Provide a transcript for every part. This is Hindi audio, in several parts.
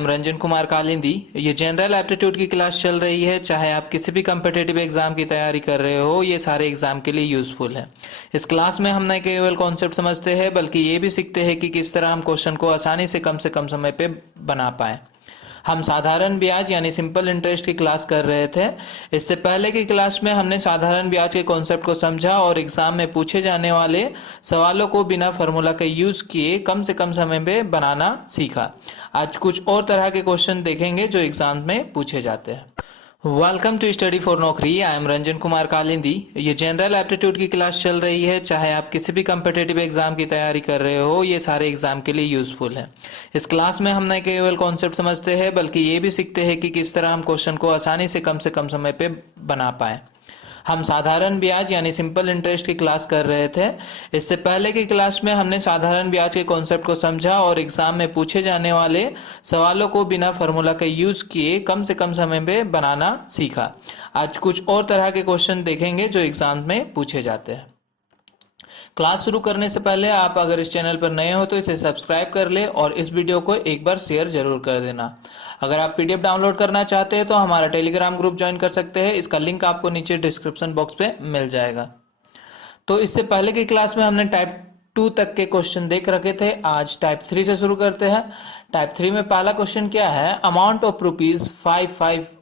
एम रंजन कुमार कालिंदी। ये जनरल एप्टीट्यूड की क्लास चल रही है। चाहे आप किसी भी कम्पिटिटिव एग्जाम की तैयारी कर रहे हो, ये सारे एग्जाम के लिए यूजफुल है। इस क्लास में हम न केवल कॉन्सेप्ट समझते हैं बल्कि ये भी सीखते हैं कि किस तरह हम क्वेश्चन को आसानी से कम समय पे बना पाए। हम साधारण ब्याज यानी सिंपल इंटरेस्ट की क्लास कर रहे थे। इससे पहले की क्लास में हमने साधारण ब्याज के कॉन्सेप्ट को समझा और एग्जाम में पूछे जाने वाले सवालों को बिना फार्मूला के यूज किए कम से कम समय में बनाना सीखा। आज कुछ और तरह के क्वेश्चन देखेंगे जो एग्जाम में पूछे जाते हैं। वेलकम टू स्टडी फॉर नौकरी। I am Ranjan Kumar Kalindi. ये जनरल एप्टीट्यूड की क्लास चल रही है। चाहे आप किसी भी कम्पिटिटिव एग्जाम की तैयारी कर रहे हो, ये सारे एग्जाम के लिए यूजफुल है। इस क्लास में हम न केवल कॉन्सेप्ट समझते हैं बल्कि ये भी सीखते हैं कि किस तरह हम क्वेश्चन को आसानी से कम समय पे बना पाए। हम साधारण ब्याज यानी सिंपल इंटरेस्ट की क्लास कर रहे थे। इससे पहले की क्लास में हमने साधारण ब्याज के कॉन्सेप्ट को समझा और एग्जाम में पूछे जाने वाले सवालों को बिना फार्मूला के यूज किए कम से कम समय में बनाना सीखा। आज कुछ और तरह के क्वेश्चन देखेंगे जो एग्जाम में पूछे जाते हैं। क्लास शुरू करने से पहले आप अगर इस चैनल पर नए हो तो इसे सब्सक्राइब कर ले और इस वीडियो को एक बार शेयर जरूर कर देना। अगर आप पीडीएफ डाउनलोड करना चाहते हैं तो हमारा टेलीग्राम ग्रुप ज्वाइन कर सकते हैं। इसका लिंक आपको नीचे डिस्क्रिप्शन बॉक्स पे मिल जाएगा। तो इससे पहले की क्लास में हमने टाइप 2 तक के क्वेश्चन देख रखे थे। आज टाइप 3 से शुरू करते हैं। टाइप 3 में पहला क्वेश्चन क्या है? Amount of ₹550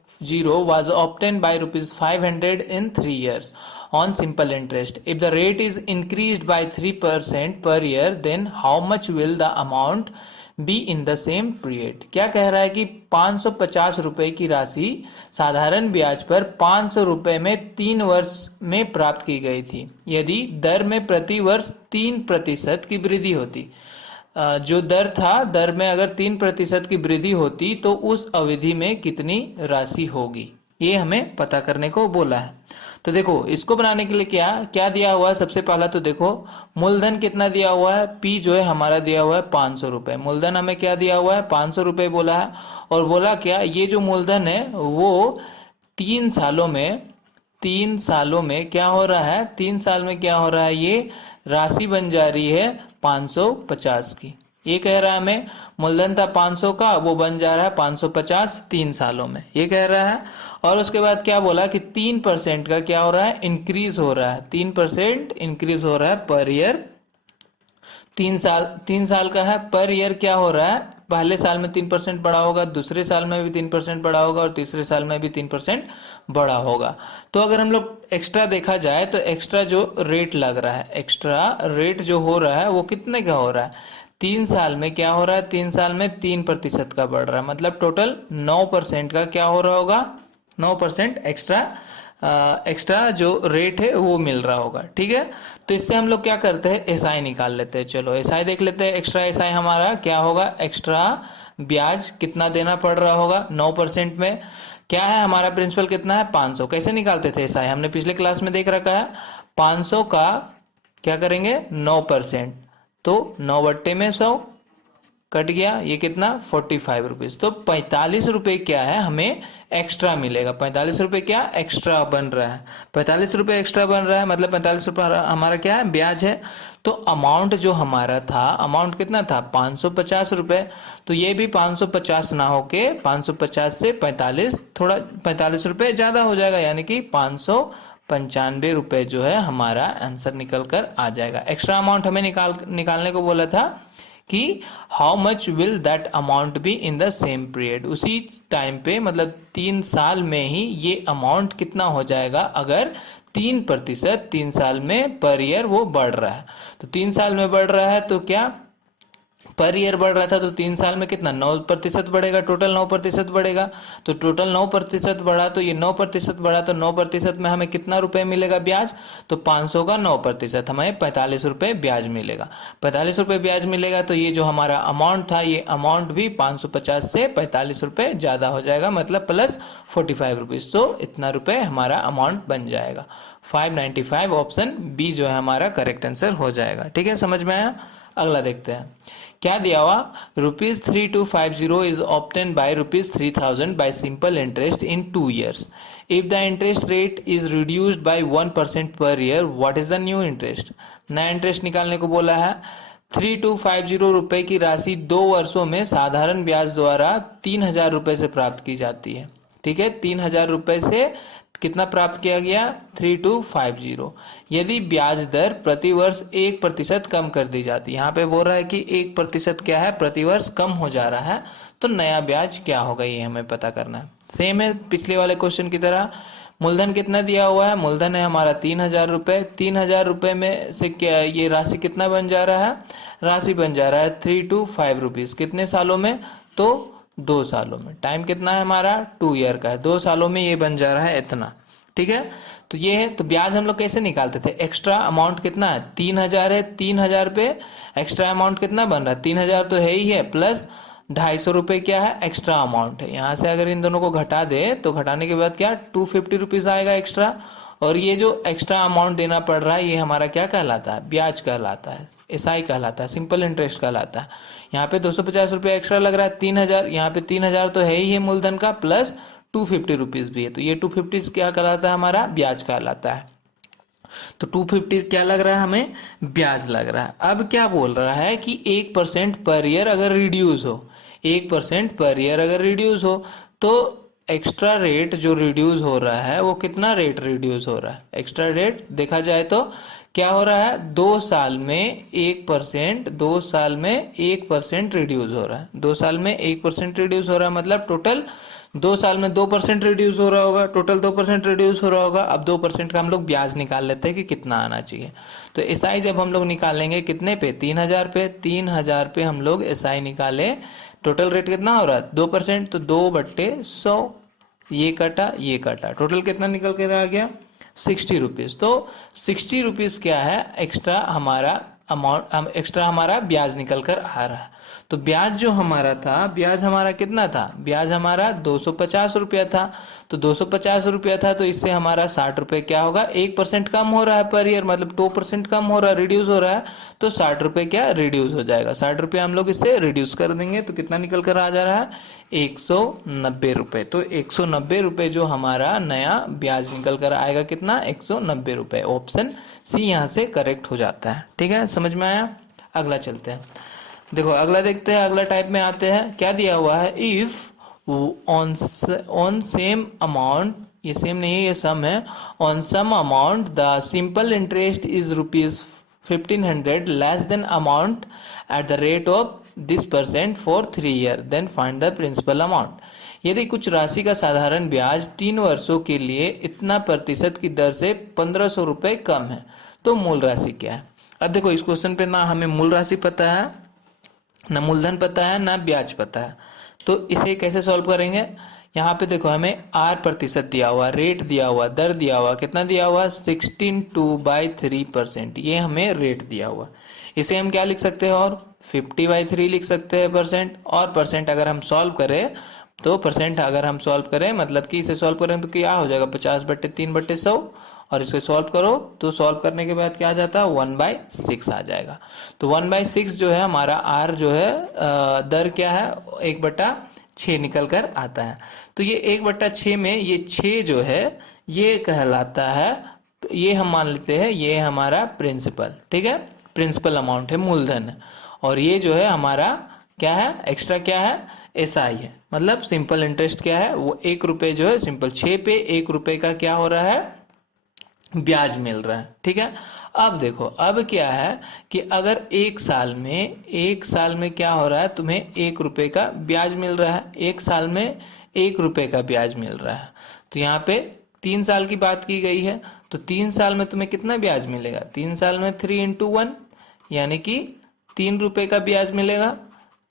was obtained by ₹500 in 3 years on simple interest. If the rate is increased by 3% per year, then how much will the amount be in the same period? क्या कह रहा है कि 550 रुपए की राशि साधारण ब्याज पर 500 रुपए में 3 वर्ष में प्राप्त की गई थी यदि दर में प्रति वर्ष 3% की वृद्धि होती। जो दर था, दर में अगर 3% की वृद्धि होती तो उस अवधि में कितनी राशि होगी, ये हमें पता करने को बोला है। तो देखो, इसको बनाने के लिए क्या क्या दिया हुआ है। सबसे पहला तो देखो, मूलधन कितना दिया हुआ है। पी जो है हमारा दिया हुआ है 500 रुपए। मूलधन हमें क्या दिया हुआ है? 500 रुपए बोला है। और बोला क्या, ये जो मूलधन है वो 3 सालों में क्या हो रहा है? 3 साल में क्या हो रहा है? ये राशि बन जा रही है 550 की। ये कह रहा है हमें मूलधन था 500 का, वो बन जा रहा है 550 3 सालों में, ये कह रहा है। और उसके बाद क्या बोला कि 3% का क्या हो रहा है? इंक्रीज हो रहा है। 3% इंक्रीज हो रहा है पर ईयर। 3 साल का है, पर ईयर क्या हो रहा है? पहले साल में 3% बढ़ा होगा, दूसरे साल में भी 3% बढ़ा होगा और तीसरे साल में भी 3% बढ़ा होगा। तो अगर हम लोग एक्स्ट्रा देखा जाए तो एक्स्ट्रा जो रेट लग रहा है, एक्स्ट्रा रेट जो हो रहा है वो कितने का हो रहा है? 3 साल में क्या हो रहा है? 3 साल में 3% का बढ़ रहा है, मतलब टोटल 9% का क्या हो रहा होगा? 9% एक्स्ट्रा जो रेट है वो मिल रहा होगा। ठीक है, तो इससे हम लोग क्या करते हैं? एसआई निकाल लेते हैं। चलो एसआई देख लेते हैं। एक्स्ट्रा एसआई हमारा क्या होगा? एक्स्ट्रा ब्याज कितना देना पड़ रहा होगा 9% में। क्या है हमारा? प्रिंसिपल कितना है? 500। कैसे निकालते थे एसआई? हमने पिछले क्लास में देख रखा है। 500 का क्या करेंगे? 9%, तो 9/100 कट गया, ये कितना? 45 रुपीज। तो 45 रुपये क्या है हमें एक्स्ट्रा मिलेगा। 45 रुपये क्या एक्स्ट्रा बन रहा है? 45 रुपये एक्स्ट्रा बन रहा है, मतलब 45 रुपये हमारा क्या है? ब्याज है। तो अमाउंट जो हमारा था, अमाउंट कितना था? 550 रुपये। तो ये भी 550 ना होके 550 से 45, थोड़ा 45 रुपये ज़्यादा हो जाएगा, यानी कि 595 रुपये जो है हमारा आंसर निकल कर आ जाएगा। एक्स्ट्रा अमाउंट हमें निकालने को बोला था कि how much will that amount be in the same period. उसी टाइम पे, मतलब 3 साल में ही ये अमाउंट कितना हो जाएगा अगर 3% 3 साल में पर ईयर वो बढ़ रहा है। तो 3 साल में बढ़ रहा है तो क्या पर ईयर बढ़ रहा था, तो 3 साल में कितना? 9% बढ़ेगा, टोटल 9% बढ़ेगा। तो टोटल 9% बढ़ा, तो ये 9% बढ़ा, तो 9% में हमें कितना रुपए मिलेगा ब्याज? तो 500 का 9% हमें 45 रुपये ब्याज मिलेगा। 45 रुपये ब्याज मिलेगा, तो ये जो हमारा अमाउंट था, ये अमाउंट भी 550 से 45 रुपये ज़्यादा हो जाएगा, मतलब प्लस 45 रुपीज़। तो इतना रुपये हमारा अमाउंट बन जाएगा। 595 ऑप्शन बी जो है हमारा करेक्ट आंसर हो जाएगा। ठीक है, समझ में आया? अगला देखते हैं। क्या दिया हुआ? ₹3250 is obtain bye ₹3000 bye simple interest in 2 years. If the interest rate is reduced by 1% per year, what is the new interest? नया इंटरेस्ट निकालने को बोला है। 3250 रुपए की राशि 2 वर्षों में साधारण ब्याज द्वारा 3000 रुपए से प्राप्त की जाती है। ठीक है, 3000 रुपए से कितना प्राप्त किया गया, 3250। यदि ब्याज दर प्रतिवर्ष 1% कम कर दी जाती है, यहाँ पे बोल रहा है कि 1% क्या है, प्रतिवर्ष कम हो जा रहा है, तो नया ब्याज क्या होगा ये हमें पता करना है। सेम है पिछले वाले क्वेश्चन की तरह। मूलधन कितना दिया हुआ है, मूलधन है हमारा 3000 रुपये। 3000 रुपये में से क्या ये राशि कितना बन जा रहा है, राशि बन जा रहा है 325 रुपीज़। कितने सालों में, तो 2 सालों में। टाइम कितना है हमारा, 2 ईयर का है, 2 सालों में ये बन जा रहा है इतना। ठीक है, तो ये है। तो ब्याज हम लोग कैसे निकालते थे, एक्स्ट्रा अमाउंट कितना है, 3000 है, 3000 पे एक्स्ट्रा अमाउंट कितना बन रहा है, 3000 तो है ही है, प्लस 250 रुपये क्या है, एक्स्ट्रा अमाउंट है। यहाँ से अगर इन दोनों को घटा दे तो घटाने के बाद क्या 250 रुपीज़ आएगा एक्स्ट्रा। और ये जो एक्स्ट्रा अमाउंट देना पड़ रहा है ये हमारा क्या कहलाता है, ब्याज कहलाता है, एसआई कहलाता है, सिंपल इंटरेस्ट कहलाता है। यहाँ पे 250 रुपये एक्स्ट्रा लग रहा है, 3000, यहाँ पे 3000 तो है ही है मूलधन का, प्लस 250 रुपीज़ भी है, तो ये 250 क्या कहलाता है, हमारा ब्याज कहलाता है। तो 250 क्या लग रहा है हमें, ब्याज लग रहा है। अब क्या बोल रहा है कि 1% पर ईयर अगर रिड्यूस हो, 1% पर ईयर अगर रिड्यूस हो, तो एक्स्ट्रा रेट जो रिड्यूस हो रहा है वो कितना रेट रिड्यूस हो रहा है, एक्स्ट्रा रेट देखा जाए तो क्या हो रहा है, 2 साल में 1%, 2 साल में 1% रिड्यूस हो रहा है, 2 साल में 1% रिड्यूस हो रहा है, मतलब टोटल 2 साल में 2% रिड्यूस हो रहा होगा, टोटल 2% रिड्यूस हो रहा होगा। अब 2% का हम लोग ब्याज निकाल लेते हैं कि कितना आना चाहिए। तो एसआई जब हम लोग निकालेंगे कितने पे, 3000 पे, 3000 पे हम लोग एसआई निकाले, टोटल रेट कितना हो रहा है 2%, तो 2/100, ये कटा ये कटा, टोटल कितना निकल कर आ गया 60 रुपीज़। तो 60 रुपीज़ क्या है, एक्स्ट्रा हमारा अमाउंट, एक्स्ट्रा हमारा ब्याज निकल कर आ रहा है। तो ब्याज जो हमारा था, ब्याज हमारा कितना था, ब्याज हमारा 250 रुपया था। तो 250 रुपया था, तो इससे हमारा 60 रुपये क्या होगा, 1% कम हो रहा है पर ईयर, मतलब 2% कम हो रहा है, रिड्यूस हो रहा है, तो 60 रुपये क्या रिड्यूस हो जाएगा। 60 रुपये हम लोग इससे रिड्यूस कर देंगे, तो कितना निकल कर आ जा रहा है, 190 रुपये। तो 190 रुपये जो हमारा नया ब्याज निकल कर आएगा, कितना 190 रुपये। ऑप्शन सी यहाँ से करेक्ट हो जाता है। ठीक है, समझ में आया। अगला चलते हैं, देखो अगला देखते हैं, अगला टाइप में आते हैं। क्या दिया हुआ है, इफ ऑन सेम अमाउंट, ये सेम नहीं है ये सम है, on sum amount the simple interest is ₹1500 less than amount at the rate of this % for 3 year, then find the principal amount. यदि कुछ राशि का साधारण ब्याज 3 वर्षों के लिए इतना प्रतिशत की दर से 1500 रुपये कम है, तो मूल राशि क्या है। अब देखो इस क्वेश्चन पे ना हमें मूल राशि पता है, ना मूलधन पता है, ना ब्याज पता है, तो इसे कैसे सॉल्व करेंगे। यहाँ पे देखो हमें R% दिया हुआ, रेट दिया हुआ, दर दिया हुआ, कितना दिया हुआ 16/3%, ये हमें रेट दिया हुआ। इसे हम क्या लिख सकते हैं, और 50/3 लिख सकते हैं परसेंट। और परसेंट अगर हम सॉल्व करें, तो परसेंट अगर हम सॉल्व करें मतलब कि इसे सॉल्व करें तो क्या हो जाएगा 50/3/100, और इसको सॉल्व करो तो सॉल्व करने के बाद क्या आ जाता है 1/6 आ जाएगा। तो 1/6 जो है हमारा आर जो है दर क्या है 1/6 निकल कर आता है। तो ये 1/6 में ये 6 जो है ये कहलाता है, ये हम मान लेते हैं ये हमारा प्रिंसिपल। ठीक है, प्रिंसिपल अमाउंट है, मूलधन। और ये जो है हमारा क्या है, एक्स्ट्रा क्या है, एसआई है, मतलब सिंपल इंटरेस्ट क्या है वो 1 रुपये जो है, सिंपल 6 पे 1 रुपये का क्या हो रहा है, ब्याज मिल रहा है। ठीक है, अब देखो अब क्या है कि अगर 1 साल में क्या हो रहा है, तुम्हें 1 रुपये का ब्याज मिल रहा है, 1 साल में 1 रुपये का ब्याज मिल रहा है। तो यहाँ पे 3 साल की बात की गई है, तो 3 साल में तुम्हें कितना ब्याज मिलेगा, 3 साल में 3 × 1 यानी कि 3 रुपये का ब्याज मिलेगा।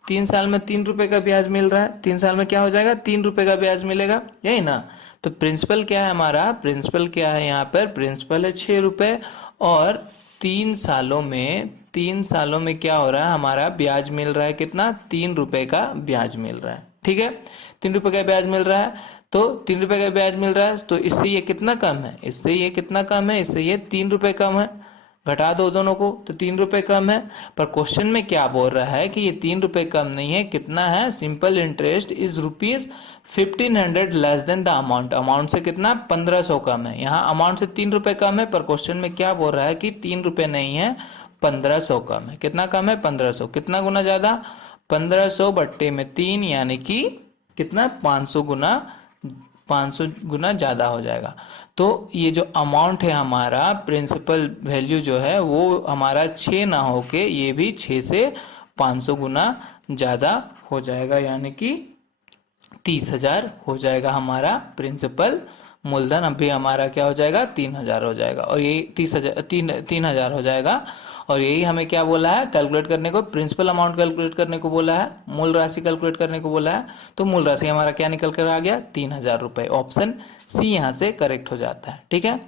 3 साल में 3 रुपये का ब्याज मिल रहा है, 3 साल में क्या हो जाएगा 3 रुपये का ब्याज मिलेगा, यही ना। तो प्रिंसिपल क्या है हमारा, प्रिंसिपल क्या है यहाँ पर, प्रिंसिपल है 6 रुपये, और 3 सालों में क्या हो रहा है हमारा ब्याज मिल रहा है कितना, 3 रुपये का ब्याज मिल रहा है। ठीक है, 3 रुपये का ब्याज मिल रहा है, तो 3 रुपये का ब्याज मिल रहा है, तो इससे ये कितना कम है, इससे ये कितना कम है, इससे ये 3 रुपये कम है, घटा दो दोनों को तो 3 रुपये कम है। पर क्वेश्चन में क्या बोल रहा है कि ये 3 रुपये कम नहीं है, कितना है, simple interest is ₹1500 less then the amount, amount से कितना 1500 कम है। यहाँ अमाउंट से 3 रुपये कम है, पर क्वेश्चन में क्या बोल रहा है कि 3 रुपये नहीं है 1500 कम है। कितना कम है? 1500। कितना गुना ज़्यादा? 1500 बट्टे में 3 यानी कि कितना? 500 गुना, 500 गुना ज़्यादा हो जाएगा। तो ये जो अमाउंट है हमारा, प्रिंसिपल वैल्यू जो है वो हमारा 6 ना होके ये भी 6 से 500 गुना ज़्यादा हो जाएगा, यानी कि 30,000 हो जाएगा हमारा प्रिंसिपल मूलधन। अभी हमारा क्या हो जाएगा? 3,000 हो जाएगा, और यही 30,000 3,000 हो जाएगा। और यही हमें क्या बोला है? कैलकुलेट करने को, प्रिंसिपल अमाउंट कैलकुलेट करने को बोला है, मूल राशि कैलकुलेट करने को बोला है। तो मूल राशि हमारा क्या निकल कर आ गया? 3,000 रुपये। ऑप्शन सी यहाँ से करेक्ट हो जाता है। ठीक है,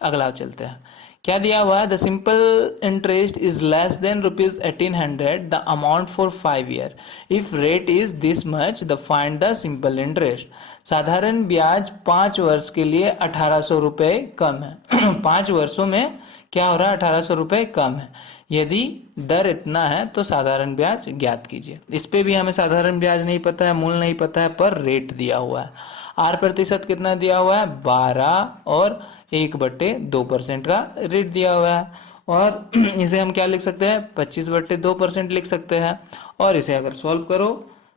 अगला चलते हैं। क्या दिया हुआ है? The simple interest is less than ₹1800 the amount for 5 year. If rate is this much the find the simple interest. साधारण ब्याज 5 वर्ष के लिए 1800 रुपये कम है। 5 वर्षों में क्या हो रहा है? 1800 रुपये कम है। यदि दर इतना है तो साधारण ब्याज ज्ञात कीजिए। इस पे भी हमें साधारण ब्याज नहीं पता है, मूल नहीं पता है, पर रेट दिया हुआ है। आर प्रतिशत कितना दिया हुआ है? 12 और 1/2% का रेट दिया हुआ है। और इसे हम क्या लिख सकते हैं? 25/2% लिख सकते हैं। और इसे अगर सॉल्व करो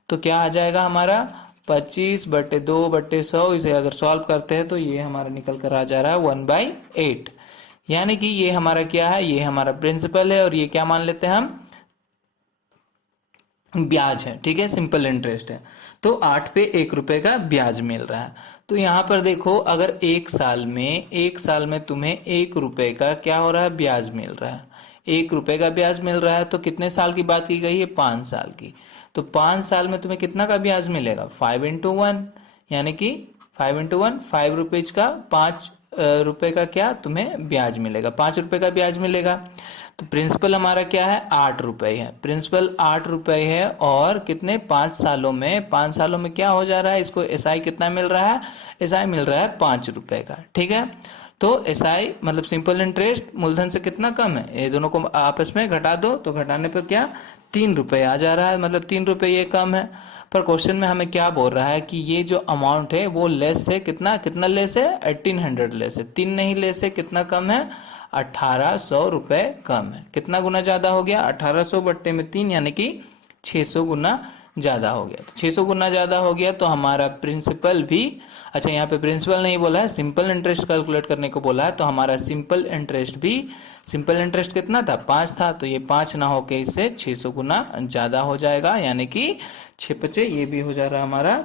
तो क्या आ जाएगा हमारा? 25/2/100। इसे अगर सॉल्व करते हैं तो ये हमारा निकल कर आ जा रहा है 1/8। यानी कि ये हमारा क्या है? ये हमारा प्रिंसिपल है, और ये क्या मान लेते हैं हम? ब्याज है। ठीक है, सिंपल इंटरेस्ट है। तो 8 पे 1 रुपए का ब्याज मिल रहा है। तो यहाँ पर देखो, अगर एक साल में तुम्हें 1 रुपए का क्या हो रहा है? ब्याज मिल रहा है। 1 रुपए का ब्याज मिल रहा है, तो कितने साल की बात की गई है? 5 साल की। तो 5 साल में तुम्हें कितना का ब्याज मिलेगा? 5×1, यानी कि 5×1, 5 रुपीज का 5 रुपए का क्या तुम्हें ब्याज मिलेगा? 5 रुपए का ब्याज मिलेगा। तो प्रिंसिपल हमारा क्या है? 8 रुपए है। प्रिंसिपल 8 रुपए है, और कितने? 5 सालों में, 5 सालों में क्या हो जा रहा है? इसको एसआई कितना मिल रहा है? एसआई मिल रहा है 5 रुपए का। ठीक है, तो एसआई मतलब सिंपल इंटरेस्ट मूलधन से कितना कम है? ये दोनों को आपस में घटा दो, तो घटाने पर क्या? 3 रुपये आ जा रहा है, मतलब 3 रुपये ये कम है। पर क्वेश्चन में हमें क्या बोल रहा है कि ये जो अमाउंट है वो लेस है। कितना कितना लेस है? 1800 लेस है। 3 नहीं लेस है। कितना कम है? 1800 रुपये कम है। कितना गुना ज़्यादा हो गया? 1800 बट्टे में 3 यानी कि 600 गुना ज़्यादा हो गया। तो 600 गुना ज़्यादा हो गया, तो हमारा प्रिंसिपल भी, अच्छा यहाँ पे प्रिंसिपल नहीं बोला है, सिंपल इंटरेस्ट कैलकुलेट करने को बोला है। तो हमारा सिंपल इंटरेस्ट भी, सिंपल इंटरेस्ट कितना था? 5 था, तो ये 5 ना होके इससे 600 गुना ज़्यादा हो जाएगा, यानी कि 6×5 ये भी हो जा रहा है हमारा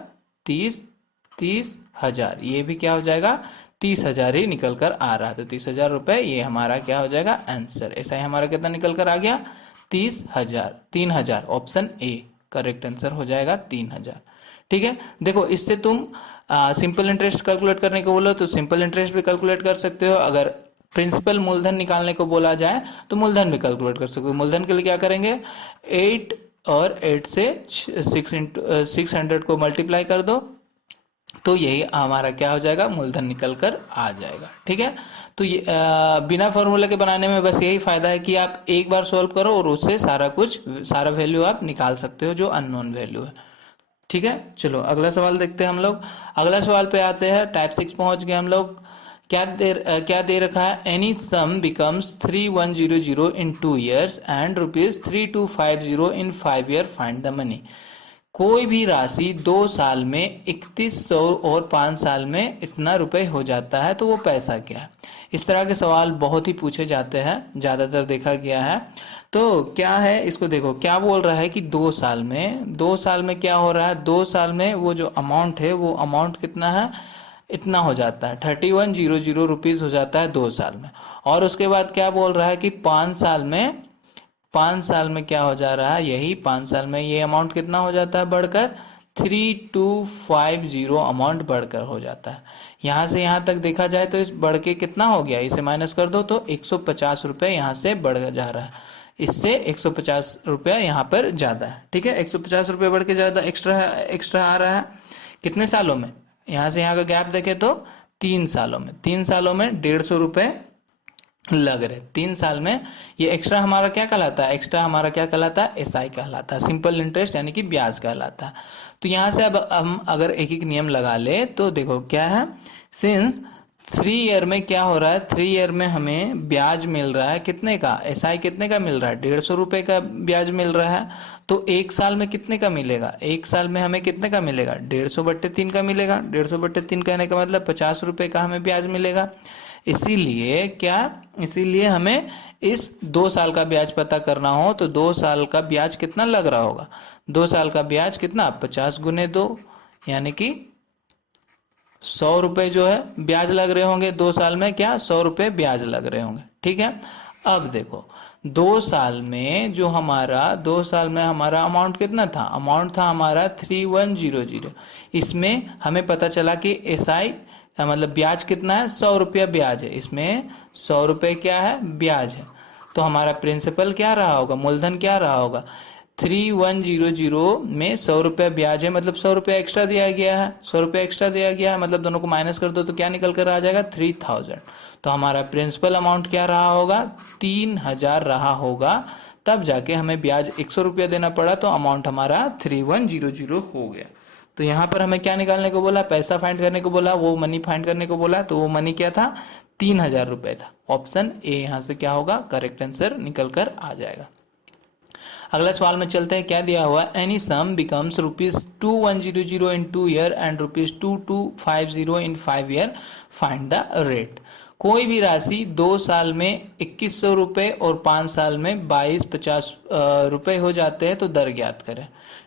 30,000। ये भी क्या हो जाएगा? 30,000 ही निकल कर आ रहा है। तो 30,000 रुपये ये हमारा क्या हो जाएगा? आंसर। ऐसा ही हमारा कितना निकल कर आ गया? 30,000। 3,000 ऑप्शन ए करेक्ट आंसर हो जाएगा 3,000। ठीक है, देखो इससे तुम सिंपल इंटरेस्ट कैलकुलेट करने को बोलो तो सिंपल इंटरेस्ट भी कैलकुलेट कर सकते हो। अगर प्रिंसिपल मूलधन निकालने को बोला जाए तो मूलधन भी कैलकुलेट कर सकते हो। मूलधन के लिए क्या करेंगे? 8 और 8 से 600 को मल्टीप्लाई कर दो, तो यही हमारा क्या हो जाएगा? मूलधन निकल कर आ जाएगा। ठीक है, तो ये बिना फॉर्मूला के बनाने में बस यही फायदा है कि आप एक बार सॉल्व करो और उससे सारा वैल्यू आप निकाल सकते हो जो अननोन वैल्यू है। ठीक है, चलो अगला सवाल देखते हैं हम लोग। अगला सवाल पे आते हैं, टाइप 6 पहुंच गए हम लोग। क्या दे रखा है? Any some becomes 3100 in 2 years and ₹3250 in 5 year, find the money. कोई भी राशि 2 साल में 3100 और 5 साल में इतना रुपए हो जाता है, तो वो पैसा क्या है? इस तरह के सवाल बहुत ही पूछे जाते हैं, ज़्यादातर देखा गया है। तो क्या है, इसको देखो क्या बोल रहा है कि 2 साल में क्या हो रहा है? 2 साल में वो जो अमाउंट है वो अमाउंट कितना है? इतना हो जाता है 3100 रुपीज़ हो जाता है 2 साल में। और उसके बाद क्या बोल रहा है कि 5 साल में क्या हो जा रहा है? यही 5 साल में ये अमाउंट कितना हो जाता है? बढ़कर 3250 अमाउंट बढ़कर हो जाता है। यहाँ से यहाँ तक देखा जाए तो इस बढ़ के कितना हो गया? इसे माइनस कर दो तो 150 रुपये यहाँ से बढ़ जा रहा है। इससे 150 रुपया यहाँ पर ज़्यादा है। ठीक है, 150 रुपये बढ़ के ज़्यादा एक्स्ट्रा आ रहा है। कितने सालों में? यहाँ से यहाँ का गैप देखें तो 3 सालों में। 3 सालों में 150 रुपये लग रहे। 3 साल में ये एक्स्ट्रा हमारा क्या कहलाता है? एक्स्ट्रा हमारा क्या कहलाता है? एसआई कहलाता है, सिंपल इंटरेस्ट यानी कि ब्याज कहलाता है। तो यहाँ से अब हम अगर एक एक नियम लगा ले तो देखो क्या है, सिंस 3 ईयर में क्या हो रहा है, 3 ईयर में हमें ब्याज मिल रहा है कितने का, एसआई कितने का मिल रहा है, 150 रुपये का ब्याज मिल रहा है। तो एक साल में कितने का मिलेगा, एक साल में हमें कितने का मिलेगा, 150/3 का मिलेगा। 150/3 कहने का मतलब 50 रुपये का हमें ब्याज मिलेगा। इसीलिए क्या, इसीलिए हमें इस 2 साल का ब्याज पता करना हो तो 2 साल का ब्याज कितना लग रहा होगा, 2 साल का ब्याज कितना, 50 × 2 यानी कि 100 रुपये जो है ब्याज लग रहे होंगे 2 साल में, क्या 100 रुपये ब्याज लग रहे होंगे। ठीक है, अब देखो 2 साल में जो हमारा, 2 साल में हमारा अमाउंट कितना था, अमाउंट था हमारा 3100। इसमें हमें पता चला कि एसआई मतलब ब्याज कितना है, 100 रुपया ब्याज है, इसमें 100 रुपये क्या है, ब्याज है। तो हमारा प्रिंसिपल क्या रहा होगा, मूलधन क्या रहा होगा, 3100 में 100 रुपये ब्याज है, मतलब 100 रुपये एक्स्ट्रा दिया गया है, 100 रुपये एक्स्ट्रा दिया गया है, मतलब दोनों को माइनस कर दो तो क्या निकल कर आ जाएगा, 3000। तो हमारा प्रिंसिपल अमाउंट क्या रहा होगा, 3000 रहा होगा। तब जाके हमें ब्याज 100 रुपया देना पड़ा तो अमाउंट हमारा 3100 हो गया। तो यहाँ पर हमें क्या निकालने को बोला, पैसा फाइंड करने को बोला, वो मनी फाइंड करने को बोला। तो वो मनी क्या था, 3000 रुपये था। ऑप्शन ए यहाँ से क्या होगा, करेक्ट आंसर निकल कर आ जाएगा। अगला सवाल में चलते हैं, क्या दिया हुआ, any some becomes ₹2100 in 2 year and ₹2250 in 5 year, find the rate. कोई भी राशि 2 साल में 2100 रुपये और 5 साल में 2250 रुपये हो जाते हैं तो दर ज्ञात करें।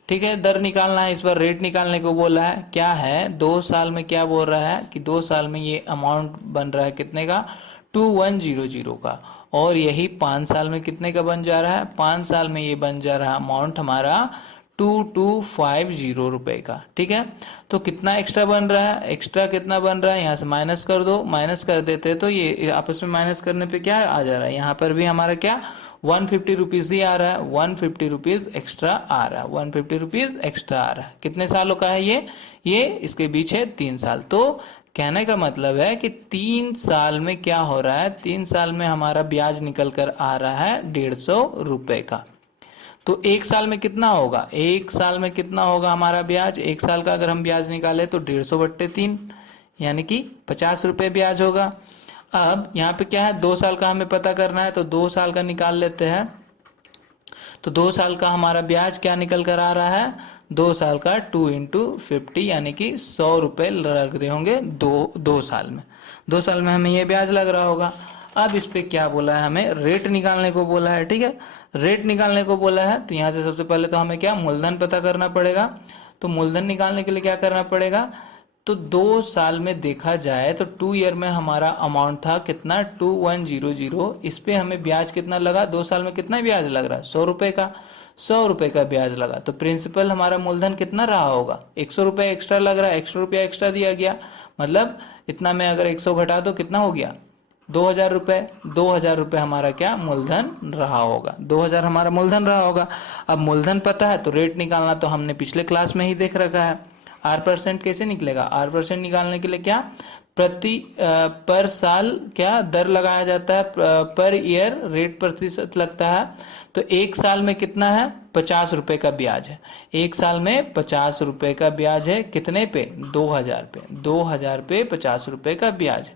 ठीक है, दर निकालना है, इस बार रेट निकालने को बोला है। क्या है, 2 साल में क्या बोल रहा है कि 2 साल में ये अमाउंट बन रहा है कितने का, 2100 का, और यही 5 साल में कितने का बन जा रहा है, 5 साल में ये बन जा रहा है अमाउंट हमारा 2250 रुपये का। ठीक है, तो कितना एक्स्ट्रा बन रहा है, एक्स्ट्रा कितना बन रहा है, यहाँ से माइनस कर दो, माइनस कर देते तो ये आपस में माइनस करने पे क्या आ जा रहा है, यहाँ पर भी हमारा क्या 150 रुपीज़ ही आ रहा है, 150 रुपीज़ एक्स्ट्रा आ रहा है, 150 रुपीज़ एक्स्ट्रा आ रहा है। कितने सालों का है ये इसके बीच है 3 साल। तो कहने का मतलब है कि 3 साल में क्या हो रहा है, 3 साल में हमारा ब्याज निकल कर आ रहा है 150 रुपये का। तो 1 साल में कितना होगा, 1 साल में कितना होगा हमारा ब्याज, 1 साल का अगर हम ब्याज निकाले तो 150/3 यानी कि 50 रुपये ब्याज होगा। अब यहाँ पे क्या है, 2 साल का हमें पता करना है तो 2 साल का निकाल लेते हैं। तो 2 साल का हमारा ब्याज क्या निकल कर आ रहा है, 2 साल का 2 × 50 यानी कि 100 रुपये लग रहे होंगे 2 साल में। 2 साल में हमें ये ब्याज लग रहा होगा। अब इस पे क्या बोला है, हमें रेट निकालने को बोला है। ठीक है, रेट निकालने को बोला है तो यहाँ से सबसे पहले तो हमें क्या मूलधन पता करना पड़ेगा। तो मूलधन निकालने के लिए क्या करना पड़ेगा, तो 2 साल में देखा जाए तो 2 ईयर में हमारा अमाउंट था कितना 2100, इस पे हमें ब्याज कितना लगा, 2 साल में कितना ब्याज लग रहा है 100 रुपये का, 100 रुपये का ब्याज लगा। तो प्रिंसिपल हमारा मूलधन कितना रहा होगा, 100 रुपये एक्स्ट्रा लग रहा है, 100 रुपया एक्स्ट्रा दिया गया, मतलब इतना में अगर 100 घटा दो कितना हो गया 2000 रुपये। 2000 रुपये हमारा क्या मूलधन रहा होगा, 2000 हमारा मूलधन रहा होगा। अब मूलधन पता है तो रेट निकालना तो हमने पिछले क्लास में ही देख रखा है। R% कैसे निकलेगा, R% निकालने के लिए क्या पर साल क्या दर लगाया जाता है, पर ईयर रेट प्रतिशत लगता है। तो 1 साल में कितना है 50 रुपये का ब्याज है, 1 साल में 50 रुपये का ब्याज है, कितने पे 2000 पे, 2000 पे 50 रुपये का ब्याज।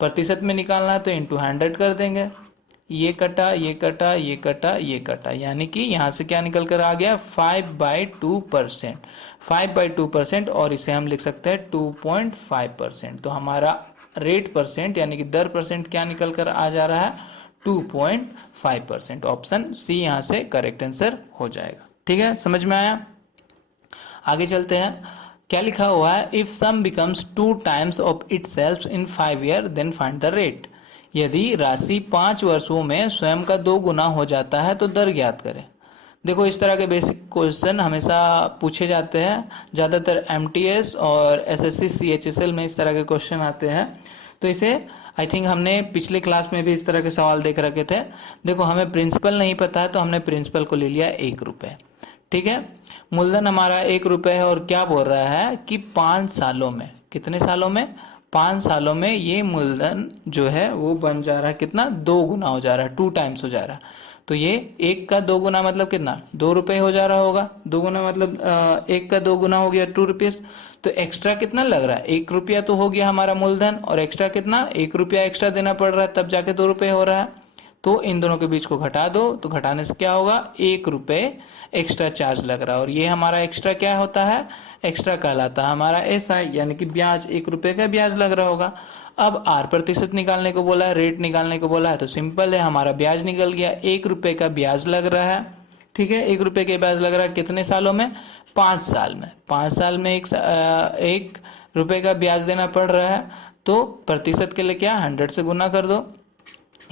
प्रतिशत में निकालना है तो इंटू 100 कर देंगे, ये कटा ये कटा ये कटा ये कटा, यानी कि यहाँ से क्या निकल कर आ गया 5/2%, 5/2%, और इसे हम लिख सकते हैं 2.5%। तो हमारा रेट परसेंट यानी कि दर परसेंट क्या निकल कर आ जा रहा है 2.5%। ऑप्शन सी यहाँ से करेक्ट आंसर हो जाएगा। ठीक है, समझ में आया। आगे चलते हैं, क्या लिखा हुआ है, if sum becomes 2 times of itself in 5 year then find the rate. यदि राशि 5 वर्षों में स्वयं का 2 गुना हो जाता है तो दर ज्ञात करें। देखो इस तरह के बेसिक क्वेश्चन हमेशा पूछे जाते हैं, ज़्यादातर MTS और SSC CHSL में इस तरह के क्वेश्चन आते हैं। तो इसे आई थिंक हमने पिछले क्लास में भी इस तरह के सवाल देख रखे थे। देखो हमें प्रिंसिपल नहीं पता है तो हमने प्रिंसिपल को ले लिया 1 रुपये। ठीक है, मूलधन हमारा 1 रुपये है, और क्या बोल रहा है कि 5 सालों में, कितने सालों में 5 सालों में ये मूलधन जो है वो बन जा रहा है कितना 2 गुना हो जा रहा है, 2 टाइम्स हो जा रहा है। तो ये 1 का 2 गुना मतलब कितना, 2 रुपये हो जा रहा होगा। 2 गुना मतलब 1 का 2 गुना हो गया 2 रुपीज़। तो एक्स्ट्रा कितना लग रहा है, 1 रुपया तो हो गया हमारा मूलधन, और एक्स्ट्रा कितना, 1 रुपया एक्स्ट्रा देना पड़ रहा है, तब जाके 2 रुपये हो रहा है। तो इन दोनों के बीच को घटा दो, तो घटाने से क्या होगा, 1 रुपये एक्स्ट्रा चार्ज लग रहा है। और ये हमारा एक्स्ट्रा क्या होता है, एक्स्ट्रा कहलाता है हमारा SI, यानी कि ब्याज, 1 रुपये का ब्याज लग रहा होगा। अब R% निकालने को बोला है, रेट निकालने को बोला है, तो सिंपल है, हमारा ब्याज निकल गया, 1 रुपये का ब्याज लग रहा है। ठीक है, 1 रुपये का ब्याज लग रहा है कितने सालों में, 5 साल में। 5 साल में 1 रुपये का ब्याज देना पड़ रहा है, तो प्रतिशत के लिए क्या, 100 से गुना कर दो।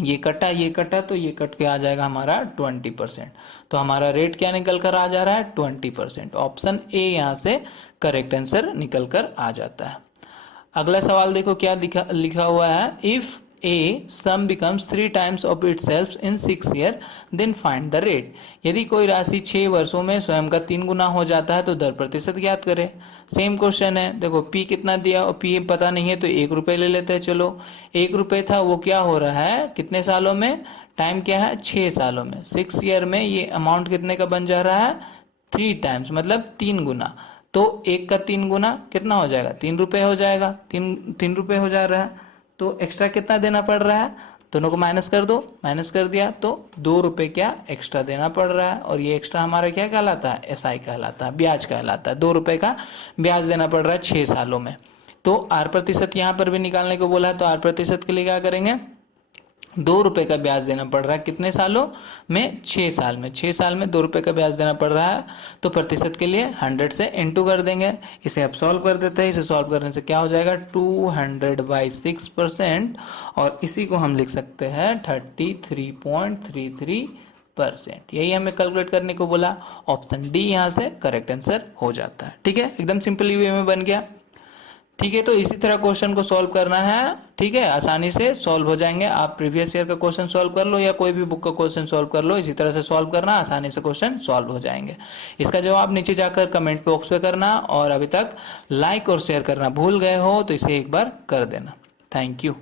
ये कटा तो ये कट के आ जाएगा हमारा 20%। तो हमारा रेट क्या निकल कर आ जा रहा है, 20%। ऑप्शन ए यहाँ से करेक्ट आंसर निकल कर आ जाता है। अगला सवाल देखो क्या लिखा हुआ है, if a sum becomes 3 times of itself in 6 year then find the rate. यदि कोई राशि 6 वर्षों में स्वयं का 3 गुना हो जाता है तो दर प्रतिशत ज्ञात करें। सेम क्वेश्चन है, देखो पी कितना दिया और पी पता नहीं है तो 1 रुपये ले लेते हैं। चलो 1 रुपये था, वो क्या हो रहा है, कितने सालों में, टाइम क्या है, 6 सालों में। 6 ईयर में ये अमाउंट कितने का बन जा रहा है, 3 टाइम्स मतलब 3 गुना। तो 1 का 3 गुना कितना हो जाएगा, 3 रुपये हो जाएगा, 3 रुपये हो जा रहा है। तो एक्स्ट्रा कितना देना पड़ रहा है, दोनों को माइनस कर दो, माइनस कर दिया तो 2 रुपये क्या एक्स्ट्रा देना पड़ रहा है। और ये एक्स्ट्रा हमारा क्या कहलाता है, SI कहलाता है, ब्याज कहलाता है। 2 रुपये का ब्याज देना पड़ रहा है 6 सालों में। तो R% यहाँ पर भी निकालने को बोला है, तो R% के लिए क्या करेंगे, 2 रुपये का ब्याज देना पड़ रहा है कितने सालों में, 6 साल में। 6 साल में 2 रुपये का ब्याज देना पड़ रहा है, तो प्रतिशत के लिए 100 से इंटू कर देंगे। इसे अब सॉल्व कर देते हैं। इसे सॉल्व करने से क्या हो जाएगा, 200/6%, और इसी को हम लिख सकते हैं 33.33%। यही हमें कैलकुलेट करने को बोला। ऑप्शन डी यहाँ से करेक्ट आंसर हो जाता है। ठीक है, एकदम सिंपली वे में बन गया। ठीक है, तो इसी तरह क्वेश्चन को सॉल्व करना है। ठीक है, आसानी से सॉल्व हो जाएंगे। आप प्रीवियस ईयर का क्वेश्चन सॉल्व कर लो या कोई भी बुक का क्वेश्चन सॉल्व कर लो, इसी तरह से सॉल्व करना, आसानी से क्वेश्चन सॉल्व हो जाएंगे। इसका जवाब नीचे जाकर कमेंट बॉक्स पे करना, और अभी तक लाइक और शेयर करना भूल गए हो तो इसे एक बार कर देना। Thank you.